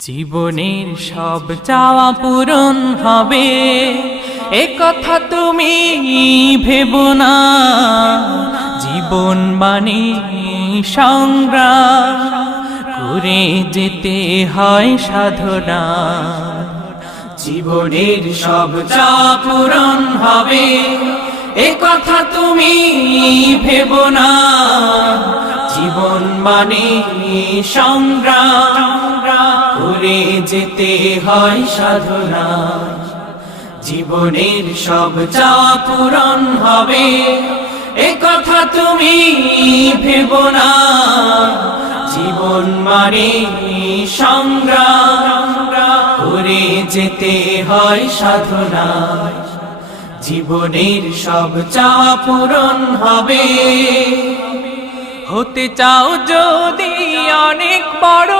জীবনের সব চাওয়া পূরণ হবে এ কথা তুমি ভেবো না। জীবন মানে সংগ্রাম করে যেতে হয় সাধনা। জীবনের সব চাওয়া পূরণ হবে এ কথা তুমি ভেবো না। জীবন মানে সংগ্রাম করে যেতে হয় সাধনা। জীবনের সব চাওয়া পূরণ হবে এ কথা তুমি ভেবো না। জীবন মানে সংগ্রাম করে যেতে হয় সাধনা। জীবনের সব চাওয়া পূরণ হবে। হতে চাও যদি অনেক বড়